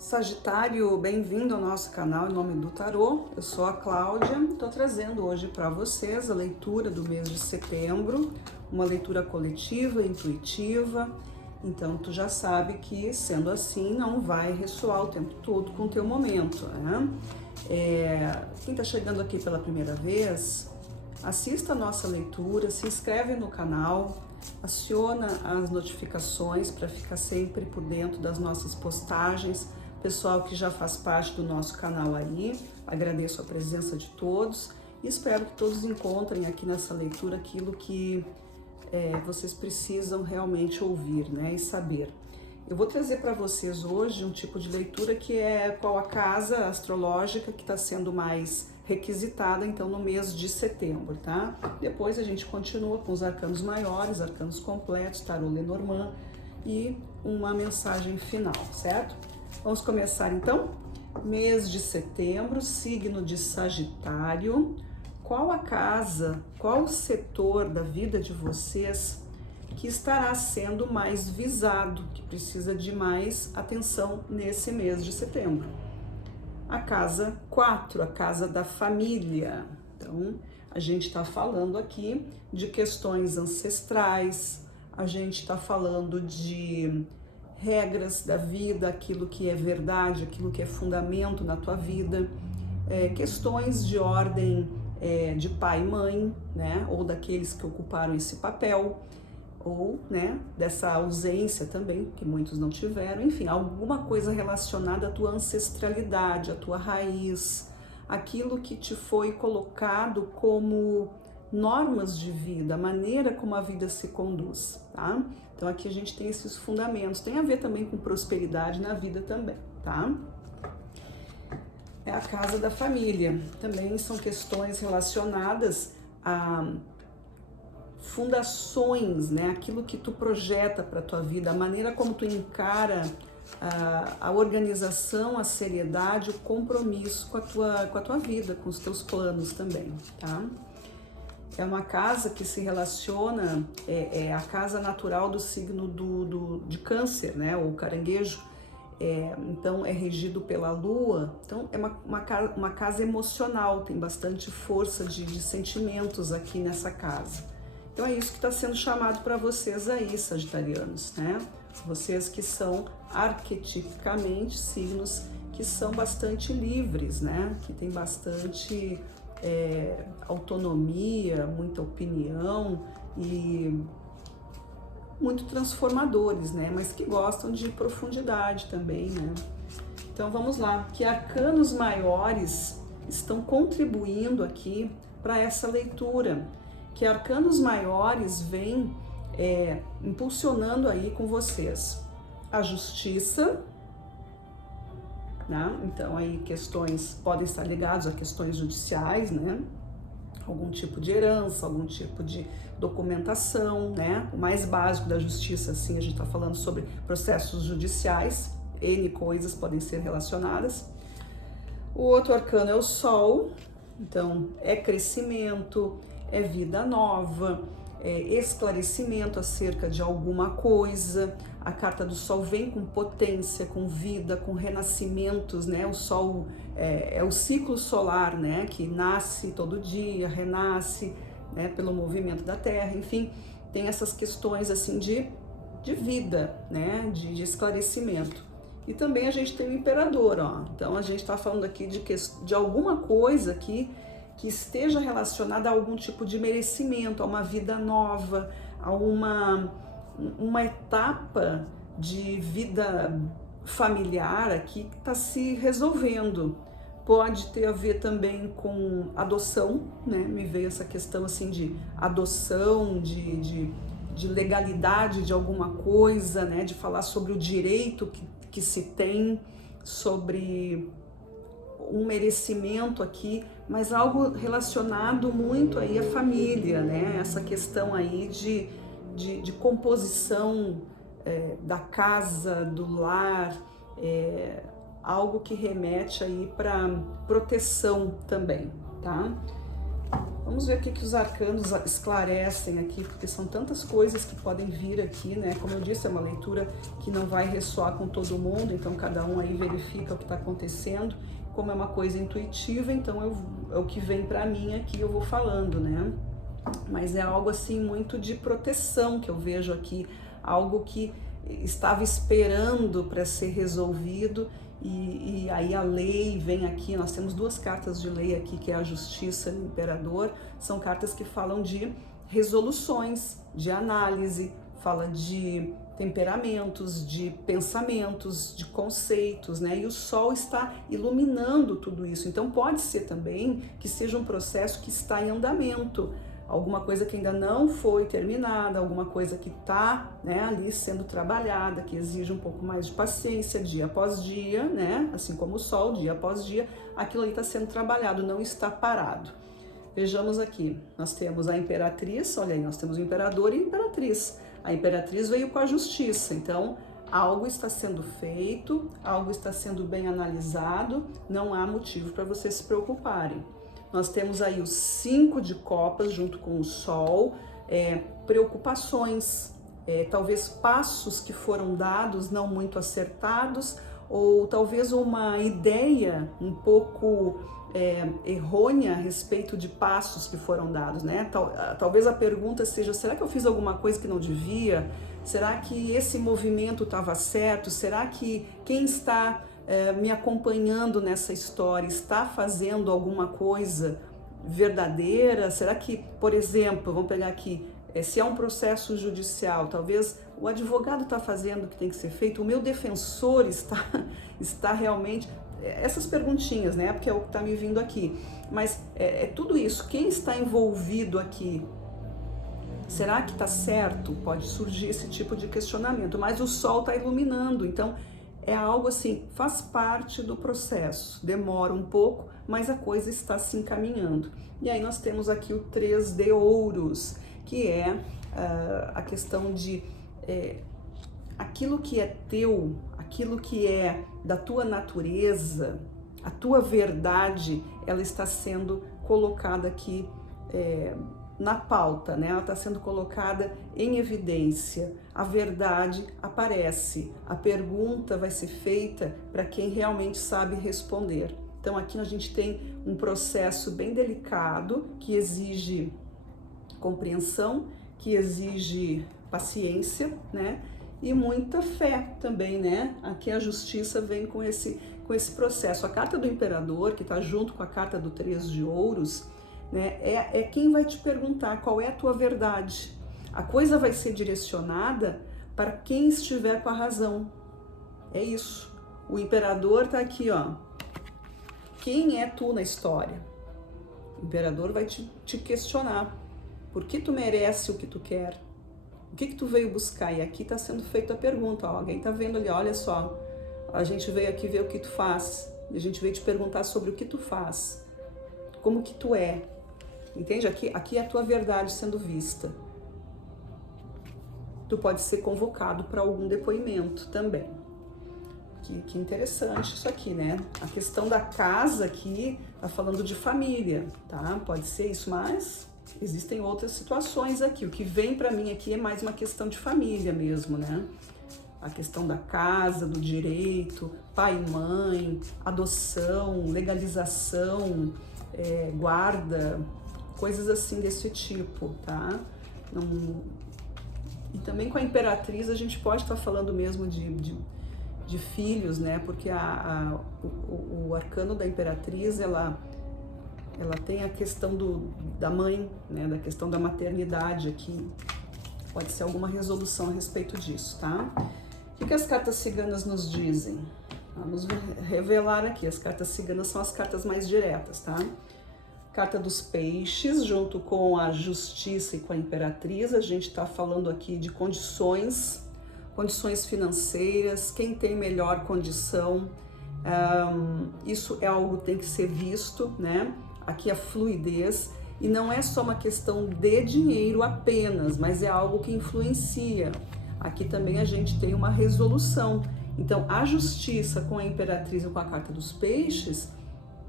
Sagitário, bem-vindo ao nosso canal em nome do Tarô. Eu sou a Cláudia, estou trazendo hoje para vocês a leitura do mês de setembro, uma leitura coletiva, intuitiva. Então, tu já sabe que, sendo assim, não vai ressoar o tempo todo com o teu momento, né? Quem está chegando aqui pela primeira vez, assista a nossa leitura, se inscreve no canal, aciona as notificações para ficar sempre por dentro das nossas postagens. Pessoal que já faz parte do nosso canal aí, agradeço a presença de todos e espero que todos encontrem aqui nessa leitura aquilo que vocês precisam realmente ouvir, né, e saber. Eu vou trazer para vocês hoje um tipo de leitura que é qual a casa astrológica que está sendo mais requisitada, então, no mês de setembro, tá? Depois a gente continua com os arcanos maiores, arcanos completos, tarô Lenormand e uma mensagem final, certo? Vamos começar então? Mês de setembro, signo de Sagitário. Qual a casa, qual o setor da vida de vocês que estará sendo mais visado, que precisa de mais atenção nesse mês de setembro? A casa 4, a casa da família. Então, a gente está falando aqui de questões ancestrais, a gente está falando de regras da vida, aquilo que é verdade, aquilo que é fundamento na tua vida, questões de ordem de pai e mãe, né, ou daqueles que ocuparam esse papel, ou, né, dessa ausência também, que muitos não tiveram, enfim, alguma coisa relacionada à tua ancestralidade, à tua raiz, aquilo que te foi colocado como normas de vida, a maneira como a vida se conduz, tá? Então aqui a gente tem esses fundamentos, tem a ver também com prosperidade na vida também, tá? É a casa da família, também são questões relacionadas a fundações, né? Aquilo que tu projeta para tua vida, a maneira como tu encara a organização, a seriedade, o compromisso com a tua vida, com os teus planos também, tá? É uma casa que se relaciona, é a casa natural do signo de Câncer, né? O caranguejo. Então é regido pela lua, então é uma casa emocional, tem bastante força de sentimentos aqui nessa casa. Então é isso que está sendo chamado para vocês aí, sagitarianos, né? Vocês que são arquetipicamente signos que são bastante livres, né? Que tem bastante autonomia, muita opinião e muito transformadores, né? Mas que gostam de profundidade também, né? Então vamos lá, que arcanos maiores estão contribuindo aqui para essa leitura? Que arcanos maiores vêm impulsionando aí com vocês? A justiça, né? Então aí questões podem estar ligadas a questões judiciais, né? Algum tipo de herança, algum tipo de documentação, né? O mais básico da justiça, assim, a gente está falando sobre processos judiciais, N coisas podem ser relacionadas. O outro arcano é o Sol, então é crescimento, é vida nova, é esclarecimento acerca de alguma coisa. A carta do Sol vem com potência, com vida, com renascimentos, né? O Sol é o ciclo solar, né? Que nasce todo dia, renasce, né? Pelo movimento da Terra, enfim, tem essas questões assim de vida, né? De esclarecimento. E também a gente tem o Imperador, ó. Então a gente está falando aqui de alguma coisa que esteja relacionada a algum tipo de merecimento, a uma vida nova, a uma etapa de vida familiar aqui que está se resolvendo. Pode ter a ver também com adoção, né? Me veio essa questão assim de adoção, de legalidade de alguma coisa, né? De falar sobre o direito que se tem, sobre um merecimento aqui, mas algo relacionado muito aí à família, né? Essa questão aí de composição da casa, do lar, algo que remete aí para proteção também, tá? Vamos ver o que os arcanos esclarecem aqui, porque são tantas coisas que podem vir aqui, né? Como eu disse, é uma leitura que não vai ressoar com todo mundo, então cada um aí verifica o que está acontecendo. Como é uma coisa intuitiva, então é o que vem para mim aqui, eu vou falando, né? Mas é algo assim muito de proteção que eu vejo aqui, algo que estava esperando para ser resolvido. E aí a lei vem aqui, nós temos duas cartas de lei aqui, que é a justiça e o imperador, são cartas que falam de resoluções, de análise, fala de temperamentos, de pensamentos, de conceitos, né? E o sol está iluminando tudo isso, então pode ser também que seja um processo que está em andamento, alguma coisa que ainda não foi terminada, alguma coisa que está, né, ali sendo trabalhada, que exige um pouco mais de paciência, dia após dia, né, assim como o sol, dia após dia, aquilo ali está sendo trabalhado, não está parado. Vejamos aqui, nós temos a imperatriz, olha aí, nós temos o imperador e a imperatriz. A imperatriz veio com a justiça, então algo está sendo feito, algo está sendo bem analisado, não há motivo para vocês se preocuparem. Nós temos aí os 5 de copas junto com o sol, preocupações, talvez passos que foram dados não muito acertados, ou talvez uma ideia um pouco errônea a respeito de passos que foram dados, né? Talvez a pergunta seja, será que eu fiz alguma coisa que não devia? Será que esse movimento estava certo? Será que quem está me acompanhando nessa história está fazendo alguma coisa verdadeira? Será que, por exemplo, vamos pegar aqui, se é um processo judicial, talvez o advogado está fazendo o que tem que ser feito, o meu defensor está realmente... Essas perguntinhas, né? Porque é o que está me vindo aqui. Mas é tudo isso. Quem está envolvido aqui? Será que está certo? Pode surgir esse tipo de questionamento. Mas o sol está iluminando, então é algo assim, faz parte do processo. Demora um pouco, mas a coisa está se encaminhando. E aí nós temos aqui o 3 de ouros, que é a questão de aquilo que é teu, aquilo que é da tua natureza, a tua verdade, ela está sendo colocada aqui na pauta, né? Ela está sendo colocada em evidência. A verdade aparece, a pergunta vai ser feita para quem realmente sabe responder. Então aqui a gente tem um processo bem delicado que exige compreensão, que exige paciência, né? E muita fé também, né? Aqui a justiça vem com esse processo. A carta do imperador, que está junto com a carta do 3 de ouros, né? É quem vai te perguntar qual é a tua verdade. A coisa vai ser direcionada para quem estiver com a razão. É isso. O imperador está aqui, ó. Quem é tu na história? O imperador vai te questionar. Por que tu merece o que tu quer? O que tu veio buscar? E aqui está sendo feita a pergunta, ó, alguém está vendo ali, olha só, a gente veio aqui ver o que tu faz, e a gente veio te perguntar sobre o que tu faz, como que tu é, entende? Aqui é a tua verdade sendo vista. Tu pode ser convocado para algum depoimento também. Que interessante isso aqui, né? A questão da casa aqui tá falando de família, tá? Pode ser isso, mas existem outras situações aqui. O que vem para mim aqui é mais uma questão de família mesmo, né? A questão da casa, do direito, pai e mãe, adoção, legalização, guarda, coisas assim desse tipo, tá? E também com a imperatriz a gente pode estar falando mesmo de filhos, né? Porque o arcano da imperatriz, ela tem a questão da mãe, né? Da questão da maternidade aqui. Pode ser alguma resolução a respeito disso, tá? O que as cartas ciganas nos dizem? Vamos revelar aqui. As cartas ciganas são as cartas mais diretas, tá? Carta dos peixes, junto com a justiça e com a imperatriz. A gente está falando aqui de condições financeiras, quem tem melhor condição. Isso é algo que tem que ser visto, né? Aqui a fluidez, e não é só uma questão de dinheiro apenas, mas é algo que influencia. Aqui também a gente tem uma resolução. Então, a justiça com a imperatriz e com a carta dos peixes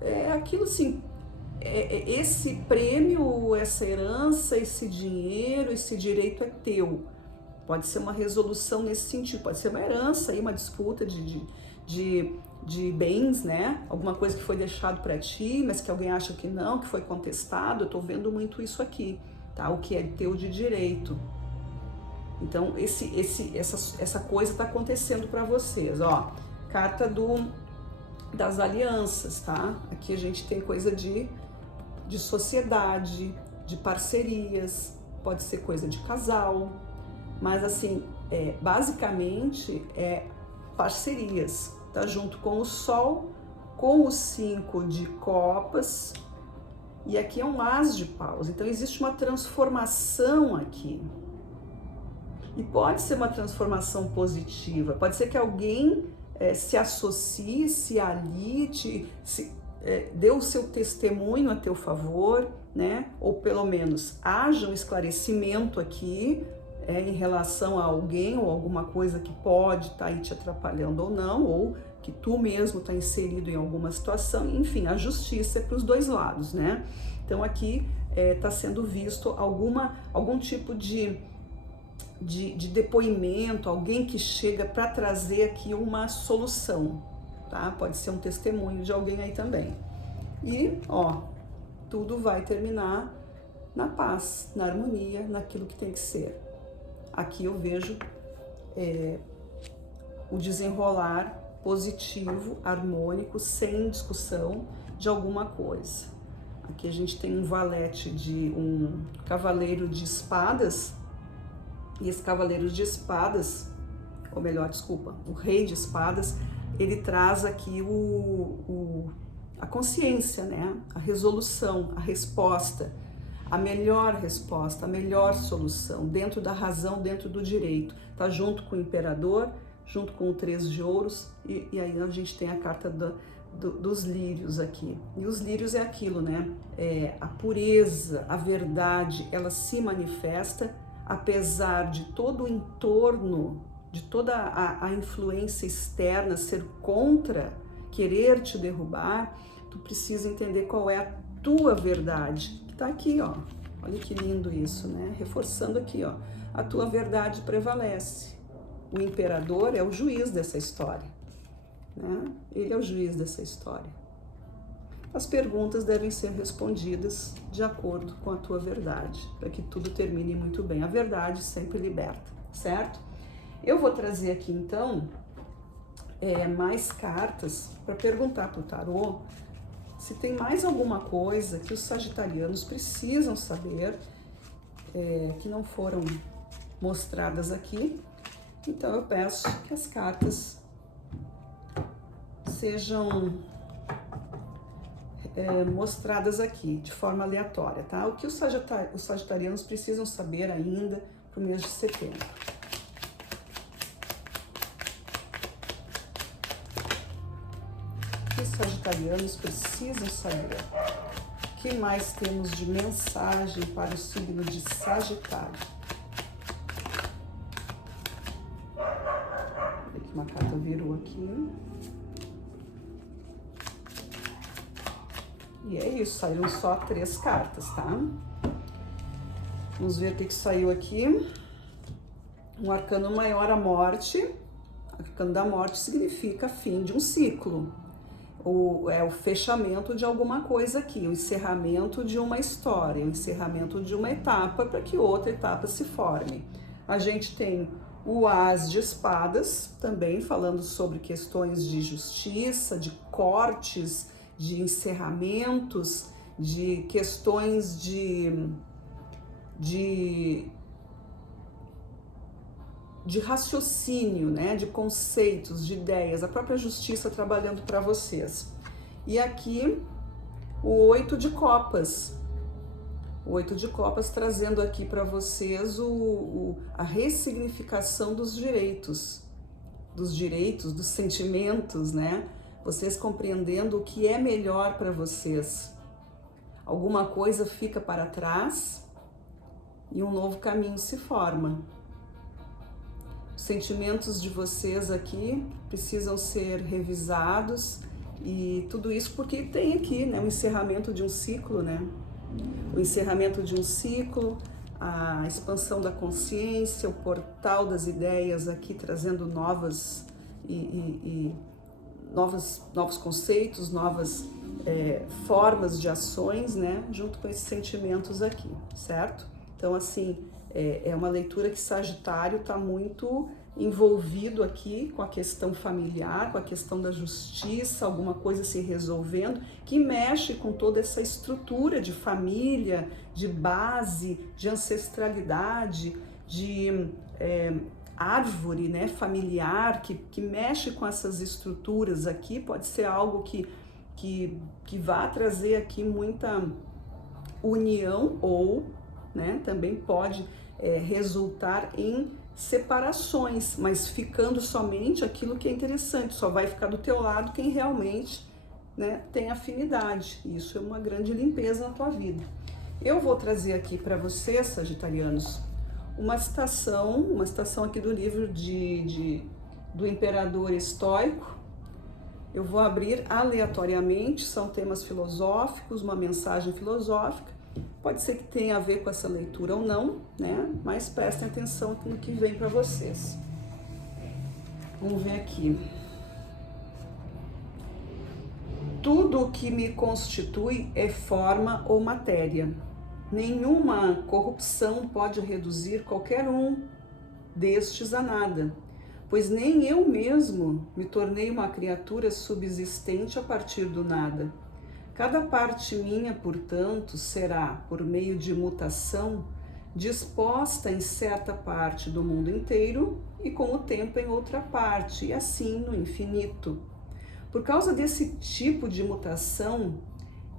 é aquilo assim, esse prêmio, essa herança, esse dinheiro, esse direito é teu. Pode ser uma resolução nesse sentido, pode ser uma herança, aí, uma disputa de bens, né? Alguma coisa que foi deixado para ti, mas que alguém acha que não, que foi contestado. Eu tô vendo muito isso aqui, tá? O que é teu de direito. Então, essa coisa tá acontecendo para vocês, ó. Carta das alianças, tá? Aqui a gente tem coisa de sociedade, de parcerias, pode ser coisa de casal, mas assim, basicamente parcerias, tá? Junto com o Sol, com o 5 de copas, e aqui é um As de paus, então existe uma transformação aqui. E pode ser uma transformação positiva, pode ser que alguém se associe, se alie, dê o seu testemunho a teu favor, né? Ou pelo menos haja um esclarecimento aqui em relação a alguém ou alguma coisa que pode estar aí te atrapalhando ou não, ou que tu mesmo está inserido em alguma situação. Enfim, a justiça é para os dois lados, né? Então aqui está sendo visto algum tipo de depoimento, alguém que chega para trazer aqui uma solução, tá? Pode ser um testemunho de alguém aí também. E, ó, tudo vai terminar na paz, na harmonia, naquilo que tem que ser. Aqui eu vejo o desenrolar positivo, harmônico, sem discussão de alguma coisa. Aqui a gente tem um valete um cavaleiro de espadas. E esse cavaleiro de espadas, ou melhor, desculpa, o rei de espadas, ele traz aqui a consciência, né? A resolução, a resposta, a melhor solução, dentro da razão, dentro do direito. Tá junto com o imperador, junto com o 3 de ouros, e aí a gente tem a carta dos lírios aqui. E os lírios é aquilo, né? A pureza, a verdade, ela se manifesta apesar de todo o entorno, de toda a influência externa ser contra, querer te derrubar. Tu precisa entender qual é a tua verdade, que tá aqui, ó. Olha que lindo isso, né? Reforçando aqui, ó. A tua verdade prevalece. O imperador é o juiz dessa história, né? Ele é o juiz dessa história. As perguntas devem ser respondidas de acordo com a tua verdade, para que tudo termine muito bem. A verdade sempre liberta, certo? Eu vou trazer aqui, então, mais cartas para perguntar para o tarô se tem mais alguma coisa que os sagitarianos precisam saber, que não foram mostradas aqui. Então, eu peço que as cartas sejam mostradas aqui de forma aleatória, tá? O que os sagitarianos precisam saber ainda para o mês de setembro. O que os sagitarianos precisam saber? O que mais temos de mensagem para o signo de Sagitário? Olha que uma carta virou aqui. E é isso, saíram só 3 cartas, tá? Vamos ver o que saiu aqui. Um arcano maior, a morte. O arcano da morte significa fim de um ciclo. O fechamento de alguma coisa aqui, o encerramento de uma história, o encerramento de uma etapa para que outra etapa se forme. A gente tem o As de espadas, também falando sobre questões de justiça, de cortes, de encerramentos, de questões de raciocínio, né? De conceitos, de ideias, a própria justiça trabalhando para vocês. E aqui o 8 de copas. O 8 de copas trazendo aqui para vocês a ressignificação dos direitos, dos sentimentos, né? Vocês compreendendo o que é melhor para vocês. Alguma coisa fica para trás e um novo caminho se forma. Os sentimentos de vocês aqui precisam ser revisados, E tudo isso porque tem aqui, né, o encerramento de um ciclo, né? O encerramento de um ciclo, a expansão da consciência, o portal das ideias aqui trazendo novos conceitos, novas formas de ações, né, junto com esses sentimentos aqui, certo? Então, assim, é uma leitura que Sagitário está muito envolvido aqui com a questão familiar, com a questão da justiça, alguma coisa se resolvendo, que mexe com toda essa estrutura de família, de base, de ancestralidade, de árvore, né, familiar, que mexe com essas estruturas aqui. Pode ser algo que vá trazer aqui muita união ou, né, também pode resultar em separações, mas ficando somente aquilo que é interessante. Só vai ficar do teu lado quem realmente, né, tem afinidade. Isso é uma grande limpeza na tua vida. Eu vou trazer aqui para vocês, sagitarianos, uma citação aqui do livro do Imperador Estoico. Eu vou abrir aleatoriamente, são temas filosóficos, uma mensagem filosófica. Pode ser que tenha a ver com essa leitura ou não, né? Mas prestem atenção no que vem para vocês. Vamos ver aqui. Tudo o que me constitui é forma ou matéria. Nenhuma corrupção pode reduzir qualquer um destes a nada, pois nem eu mesmo me tornei uma criatura subsistente a partir do nada. Cada parte minha, portanto, será, por meio de mutação, disposta em certa parte do mundo inteiro e com o tempo em outra parte, e assim no infinito. Por causa desse tipo de mutação,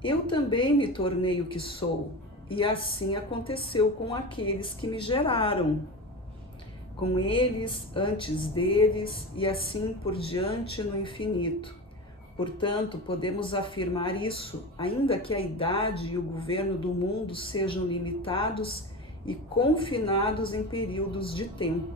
eu também me tornei o que sou, e assim aconteceu com aqueles que me geraram, com eles, antes deles, e assim por diante no infinito. Portanto, podemos afirmar isso, ainda que a idade e o governo do mundo sejam limitados e confinados em períodos de tempo.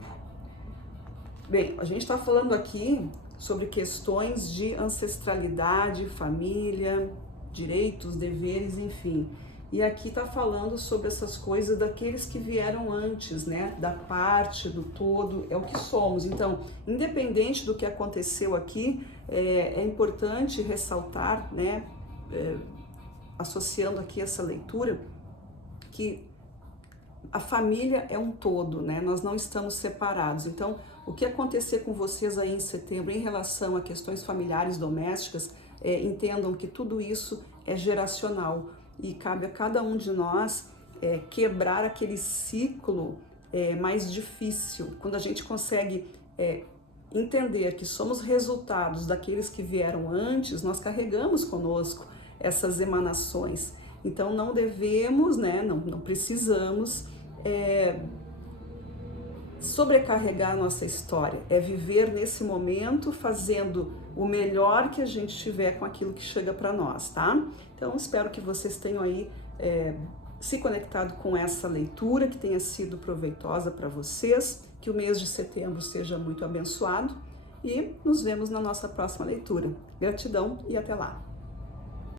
Bem, a gente está falando aqui sobre questões de ancestralidade, família, direitos, deveres, enfim. E aqui está falando sobre essas coisas daqueles que vieram antes, né? Da parte, do todo, é o que somos. Então, independente do que aconteceu aqui, é importante ressaltar, né? Associando aqui essa leitura, que a família é um todo, né? Nós não estamos separados. Então, o que acontecer com vocês aí em setembro em relação a questões familiares, domésticas, entendam que tudo isso é geracional. E cabe a cada um de nós quebrar aquele ciclo mais difícil. Quando a gente consegue entender que somos resultados daqueles que vieram antes, nós carregamos conosco essas emanações. Então não devemos, né, não precisamos sobrecarregar a nossa história. É viver nesse momento fazendo o melhor que a gente tiver com aquilo que chega para nós, tá? Então, espero que vocês tenham aí se conectado com essa leitura, que tenha sido proveitosa para vocês, que o mês de setembro seja muito abençoado e nos vemos na nossa próxima leitura. Gratidão e até lá!